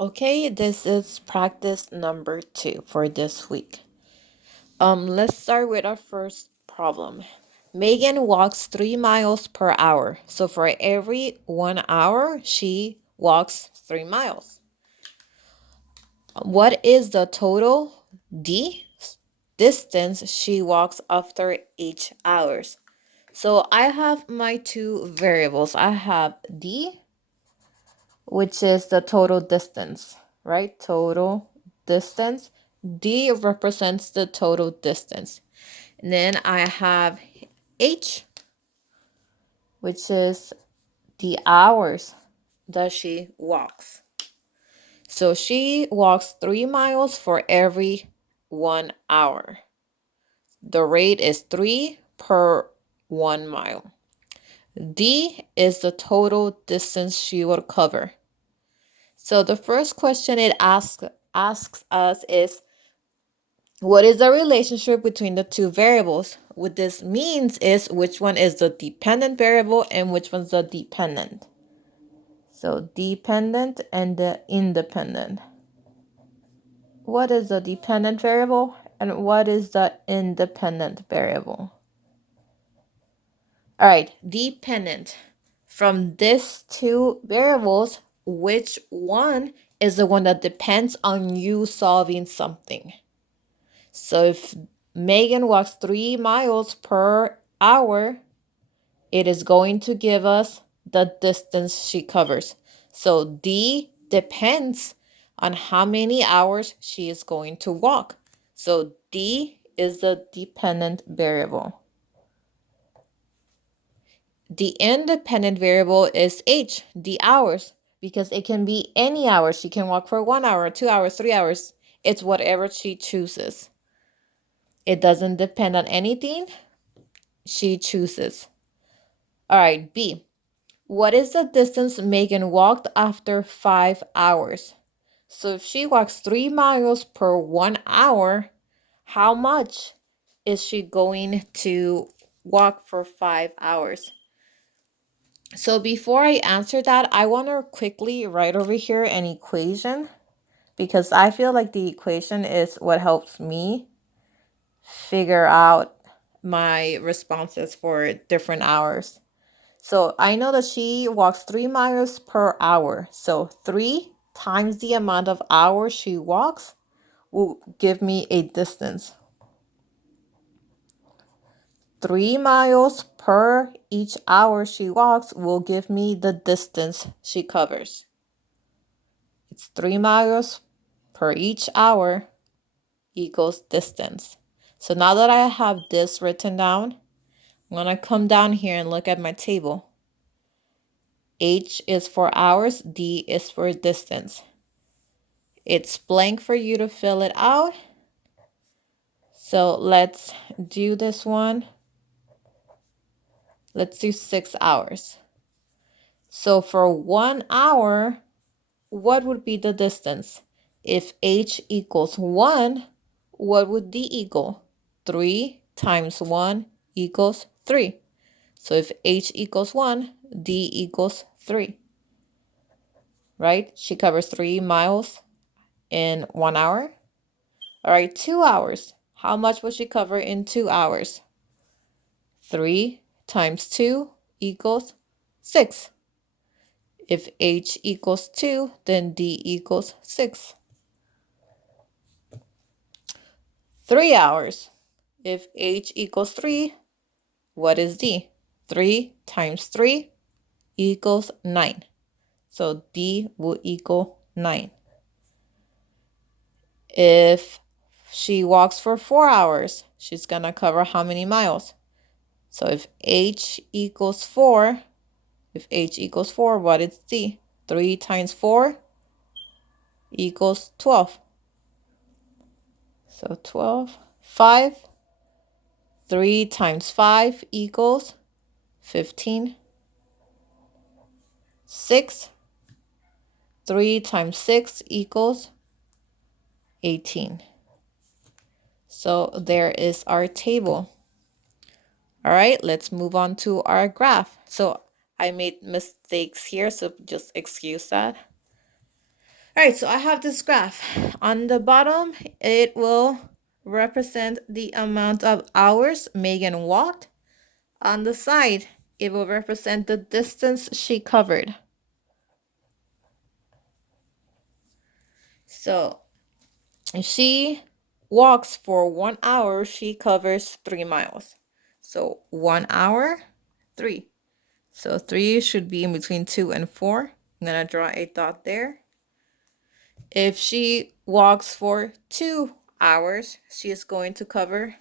Okay, this is practice number 2 for this week. Let's start with our first problem. Megan walks 3 miles per hour. So for every 1 hour, she walks 3 miles. What is the total distance she walks after each hours? So I have my two variables. I have d, which is the total distance, right? Total distance. D represents the total distance. And then I have H, which is the hours that she walks. So she walks 3 miles for every 1 hour. The rate is 3 per 1 mile. D is the total distance she would cover. So the first question it asks us is, what is the relationship between the two variables? What this means is which one is the dependent variable and which one's the dependent. So dependent and the independent. What is the dependent variable and what is the independent variable? All right, dependent. From these two variables, which one is the one that depends on you solving something? So if Megan walks 3 miles per hour, it is going to give us the distance she covers. So D depends on how many hours she is going to walk. So D is the dependent variable. The independent variable is H, the hours, because it can be any hour. She can walk for 1 hour, 2 hours, 3 hours. It's whatever she chooses. It doesn't depend on anything. She chooses. All right, B. What is the distance Megan walked after 5 hours? So if she walks 3 miles per 1 hour, how much is she going to walk for 5 hours? So before I answer that, I want to quickly write over here an equation because I feel like the equation is what helps me figure out my responses for different hours. So I know that she walks 3 miles per hour. So 3 times the amount of hours she walks will give me a distance. 3 miles per each hour she walks will give me the distance she covers. It's 3 miles per each hour equals distance. So now that I have this written down, I'm going to come down here and look at my table. H is for hours, D is for distance. It's blank for you to fill it out. So let's do this one. Let's do 6 hours. So for 1 hour, what would be the distance? If H equals 1, what would D equal? 3 times 1 equals 3. So if H equals 1, D equals 3. Right? She covers 3 miles in 1 hour. All right, 2 hours. How much will she cover in 2 hours? 3 times 2 equals 6. If H equals 2, then D equals 6. 3 hours. If H equals 3, what is D? 3 times 3 equals 9. So D will equal 9. If she walks for 4 hours, she's going to cover how many miles? So if H equals 4, what is D? 3 times 4 equals 12. So 12. 5. 3 times 5 equals 15. 6. 3 times 6 equals 18. So there is our table. All right, let's move on to our graph. So I made mistakes here, so just excuse that. All right, so I have this graph. On the bottom, it will represent the amount of hours Megan walked. On the side, it will represent the distance she covered. So if she walks for 1 hour, she covers 3 miles. So 1 hour, 3. So 3 should be in between 2 and 4. I'm going to draw a dot there. If she walks for 2 hours, she is going to cover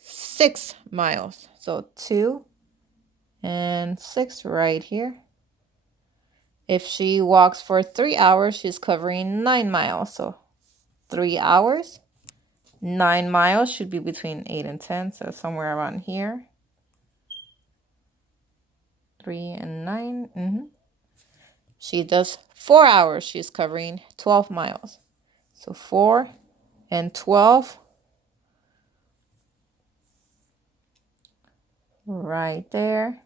6 miles. So 2 and 6 right here. If she walks for 3 hours, she's covering 9 miles. So 3 hours, 9 miles should be between 8 and 10. So somewhere around here. 3 and 9. She does 4 hours. She's covering 12 miles. So 4 and 12. Right there.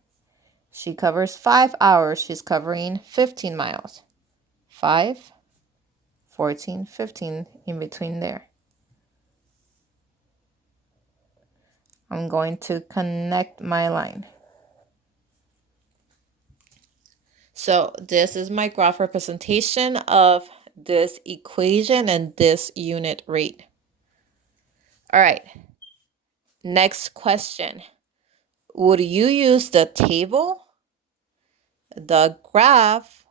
She covers 5 hours. She's covering 15 miles. 5, 14, 15 in between there. I'm going to connect my line. So this is my graph representation of this equation and this unit rate. All right. Next question. Would you use the table, the graph,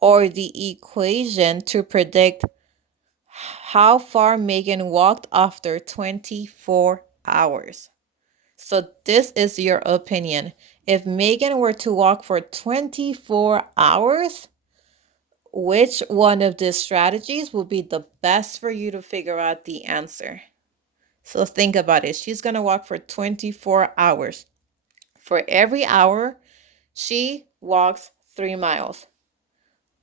or the equation to predict how far Megan walked after 24 hours? So this is your opinion. If Megan were to walk for 24 hours, which one of these strategies will be the best for you to figure out the answer? So think about it. She's going to walk for 24 hours. For every hour, she walks 3 miles.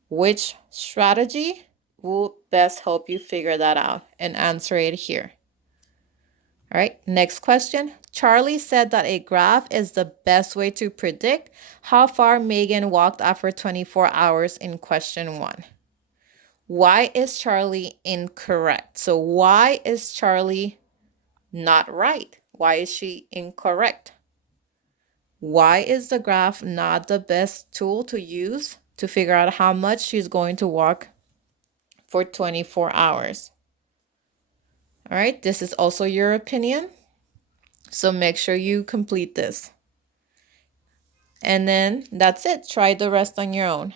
Which strategy will best help you figure that out and answer it here? All right, next question. Charlie said that a graph is the best way to predict how far Megan walked after 24 hours in question 1. Why is Charlie incorrect? So why is Charlie not right? Why is she incorrect? Why is the graph not the best tool to use to figure out how much she's going to walk for 24 hours? All right, this is also your opinion. So make sure you complete this. And then that's it. Try the rest on your own.